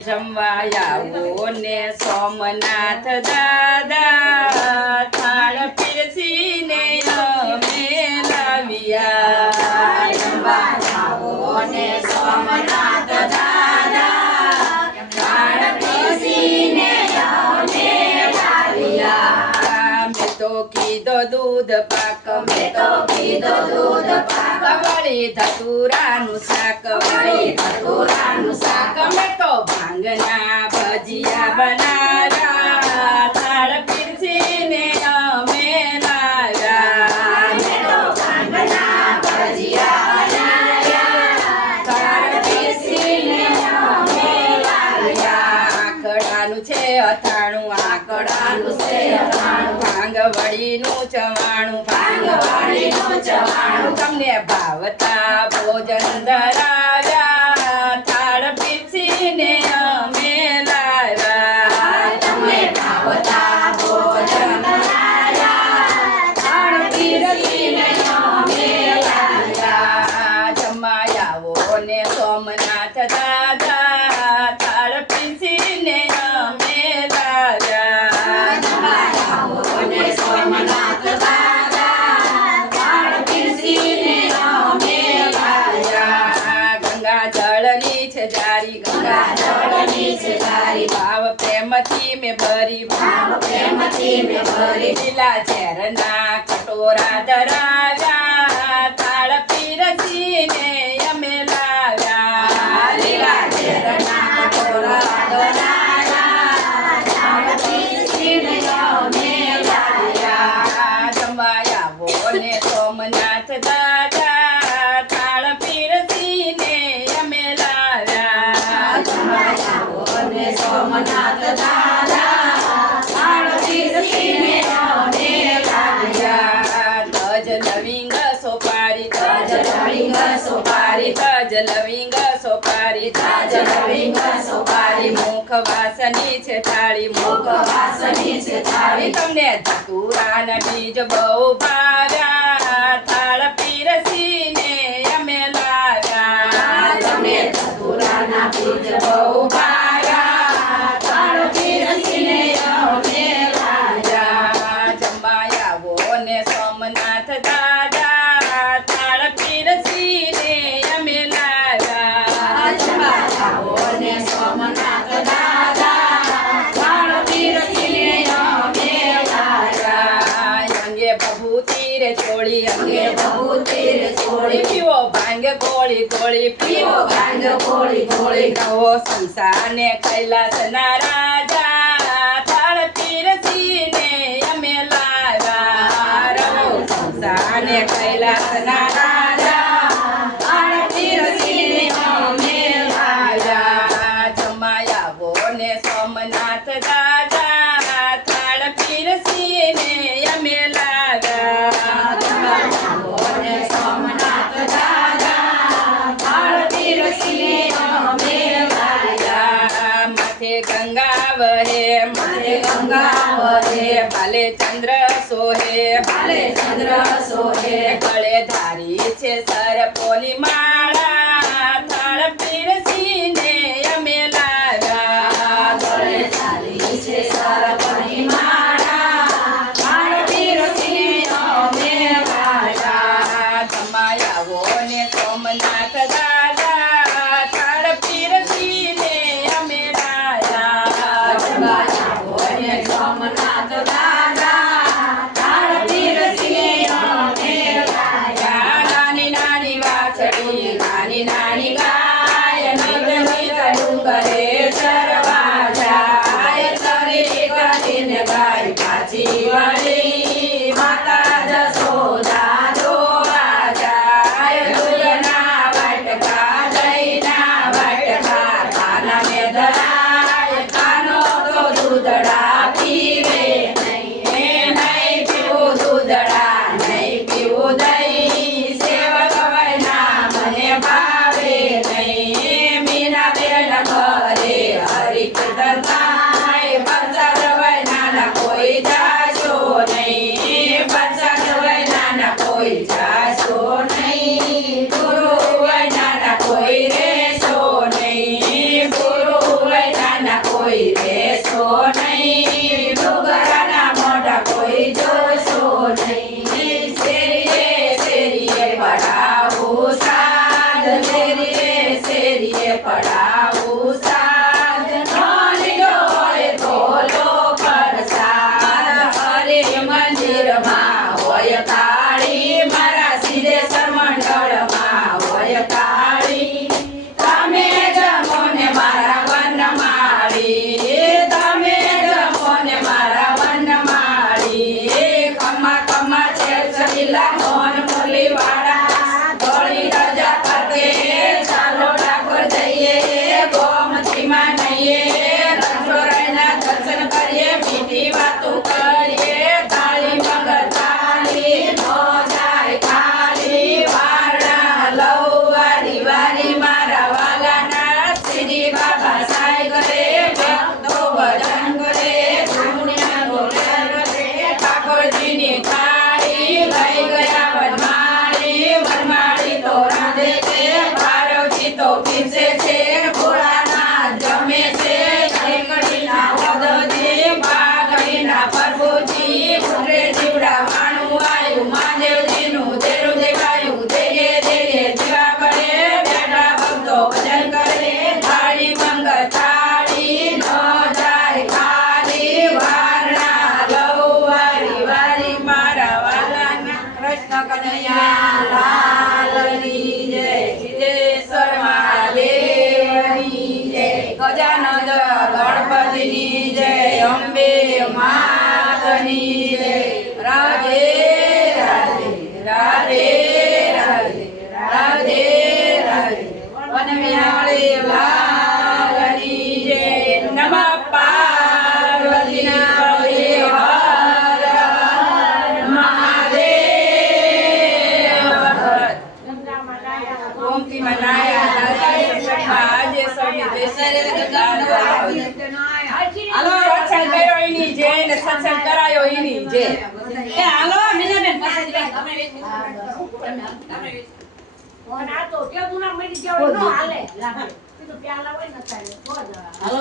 જમવા આવો ને સોમનાથ દાદા થાળ પીરસીને અમે લાવ્યા. જમવા આવો ને સોમનાથ દાદા થાળ પીરસીને અમે લાવ્યા. મેં તો કીધો દૂધ પાક, મેં તો કીધો દૂધ પાક, વળી ધતુરાનું શાક, વળી ધતુરાનું શાક, મેં તો ભાંગના ભજીયા બનાવ્યા થાળ પીરસીને અમે લાવ્યા. મેં તો ભાંગના ભજીયા બનાવ્યા થાળ પીરસીને અમે લાવ્યા. આકડાનું છે અથાણું, આકડાનું છે અથાણું, ભાંગવળીનું ચવાણું, ભાંગવળીનું ચવાણું, તમને ભાવતા ભોજન ધરાવ્યા થાળ પીરસીને અમે લાવ્યા. તમે ભાવતા ભોજન લાવ્યા થાળ પીરસીને અમે લાવ્યા. જમવા આવો ને સોમનાથ દાદા થાળ પીરસીને અમે લાવ્યા. ને સોમનાથ દાદા થાળ પીરસીને અમે લાવ્યા. ગંગા જળની છે જારી, ગંગા જળની છે જારી, ભાવ પ્રેમથી મેં ભરી, ભાવ પ્રેમથી મેં ભરી, લીલા ઝેરના કટોરા ધરાવ્યા થાળ પીરસીને અમે લાવ્યા. લીલા ઝેરના કટોરા ધરાવ્યા થાળ પીરસીને અમે લાવ્યા. જમવા આવો ને સોમનાથ દાદા થાળ પીરસીને અમે લાવ્યા. જમવા આવો ને સોમનાથ દાદા થાળ પીરસીને અમે લાવ્યા. તજ લવિંગ સોપારી, તજ લવિંગ સોપારી, તજ લવિંગ સોપારી, તજ લવિંગ સોપારી, મુખ વાસની છે થાળી, મુખ વાસની છે થાળી, તમને ધતુરાના બીજ બહુ ભાવ્યા થાળ પીરસીને અમે લાવ્યા. તમને ધતુરાના બીજ બહુ ભાવ્યા થાળ પીરસીને અમે લાવ્યા. જમવા આવો ને સોમનાથ દાદા થાળ પીરસીને અમે લાવ્યા. જમવા આવો ને સોમનાથ દાદા થાળ પીરસીને અમે લાવ્યા. અંગે ભભૂતિ રે ચોળી, અંગે ભભૂતિ રે ચોળી, પીવો ભાંગ ગોળી ગોળી, પીવો ભાંગ ગોળી ગોળી, નવો સંસારને કૈલાસના રાજા થાળ પીરસીને અમે લાવ્યા. રવો સંસારને કૈલાસના રાજા થાળ પીરસીને અમે લાવ્યા. જમવા આવો ને સોમનાથ દાદા થાળ પીરસીને અમે લાવ્યા. જમવા આવો ને સોમનાથ દાદા થાળ પીરસીને અમે લાવ્યા. માથે ગંગા વહે, માથે ગંગા વહે, ભાલે ચંદ્ર સોહે, ભાલે ચંદ્ર સોહે, ગળે ધારી છે સરપોની માળા થાળ પીરસીને અમે લાવ્યા. ગળે ધારી છે સરપની માળા થાળ પીરસીને અમે લાવ્યા. જમવા આવો ને સોમનાથ દાદા થાળ પીરસીને અમે લાવ્યા. જમવા આવો ને સોમનાથ દાદા થાળ પીરસીને અમે લાવ્યા. નાની નાની વાછડી, નાની નાની ગાય, નિત નિત ડુંગરે ચરવા જાય. તરી કરીને ગાય પાછી વળી માતા જશોદા જોવા જાય. દૂધના વાટકા દહીંના વાટકા કાના ને ધરાય, કાનો તો દૂધડા પીવે નહીં, નહીં પીવું દૂધડા નહીં પીવું દહીં, સેવક વયના મને ભાવે નહીં. મીના બેન ઘરે હરિ કીર્તન થાય, પ્રસાદ વયના કોઈ જાશો નહીં, પ્રસાદ વયના કોઈ જાશો નહીં, ગુરુ વયના કોઈ રેશો નહીં, ગુરુ વયના કોઈ રહેશો નહીં, ડુંગરાના મોઢા કોઈ જોશો નહીં. શેરીએ શેરીએ પડાવું સાદ, શેરીએ શેરીએ પડાવું સાદ. નોંધ્યો હોય તો લો પ્રસાદ. હરે મંદિરમાં હોય કાળી, મારા સિદ્ધેશ્વર મંડળમાં હોય કાળી. તમે જમો ને મારા વનમાળી, તમે જમો ને મારા વનમાળી. ખમા ખમા છે સલીલા મોન મુરલીવાળા, ધોળી રજા કરકે ચાલો ડાકોર જઈએ. ગોમતીમાં નહીએ રણછોડરાયના દર્શન કરીએ, મીઠી વાતો કરીએ. તાળી વગર તાળી નો જાય ખાલી, વારણા લઉં વારી વારી મારા વાલાના. શ્રી બાબા સાઈ કરે ભક્તો ભજન કરે, દુનિયાનો ડર કરે. ઠાકોરજીની થાળી લઈ ગયા વનમાળી, વનમાળી તો રાંધે છે, પાર્વતી તો પીરસે છે. ભોળાનાથ જમે છે, કડીના ઓદજી, પાઘડીના પ્રભુજી. ઉતરે જીવડા વાણું આયું, મહાદેવજીનું દેરું દેવાયું. દેગે દેગે જીવા પડે, બેઠા ભક્તો ભજન કરે. થાળી મંગળ થાળી નો જાય ખાલી, વારણા લઉં વારી વારી મારા વાલાના. કૃષ્ણ કનૈયા લાલની જય, સિદ્ધેશ્વર મહાદેવની જય, ગજાનંદ ગણપતિની જય, અંબે માતની જય. રાધે રાધે રાધે રાધે રાધે રાધે, વનવિહારી લાલની જય. નમઃ પાર્વતી પતે હર હર મહાદેવ. ગોમતી મનાયા આજે સૌની હાલો, સત્સંગ કર્યો એની જય ને સત્સંગ કરાયો એની જય. એ હાલો મીનાબેન પાછળ ફોન આતો કે તું ના મળી જાવ નો હાલે તો પ્યાલા હોય ન ચાલે તો જ હાલો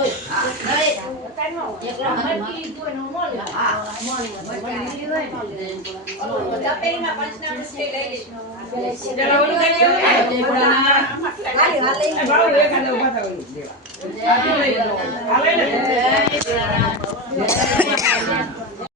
કાઈ નો એકલા મરકી જોઈ નો મોલ હા મોલ મળી હોય દપેરીમાં પંચનામ સ્ટે લઈ લેજો ચલો ઓલું કરી હાલે હાલે બાળો એકાદો ઉભા થાવ દેવા હાલે ને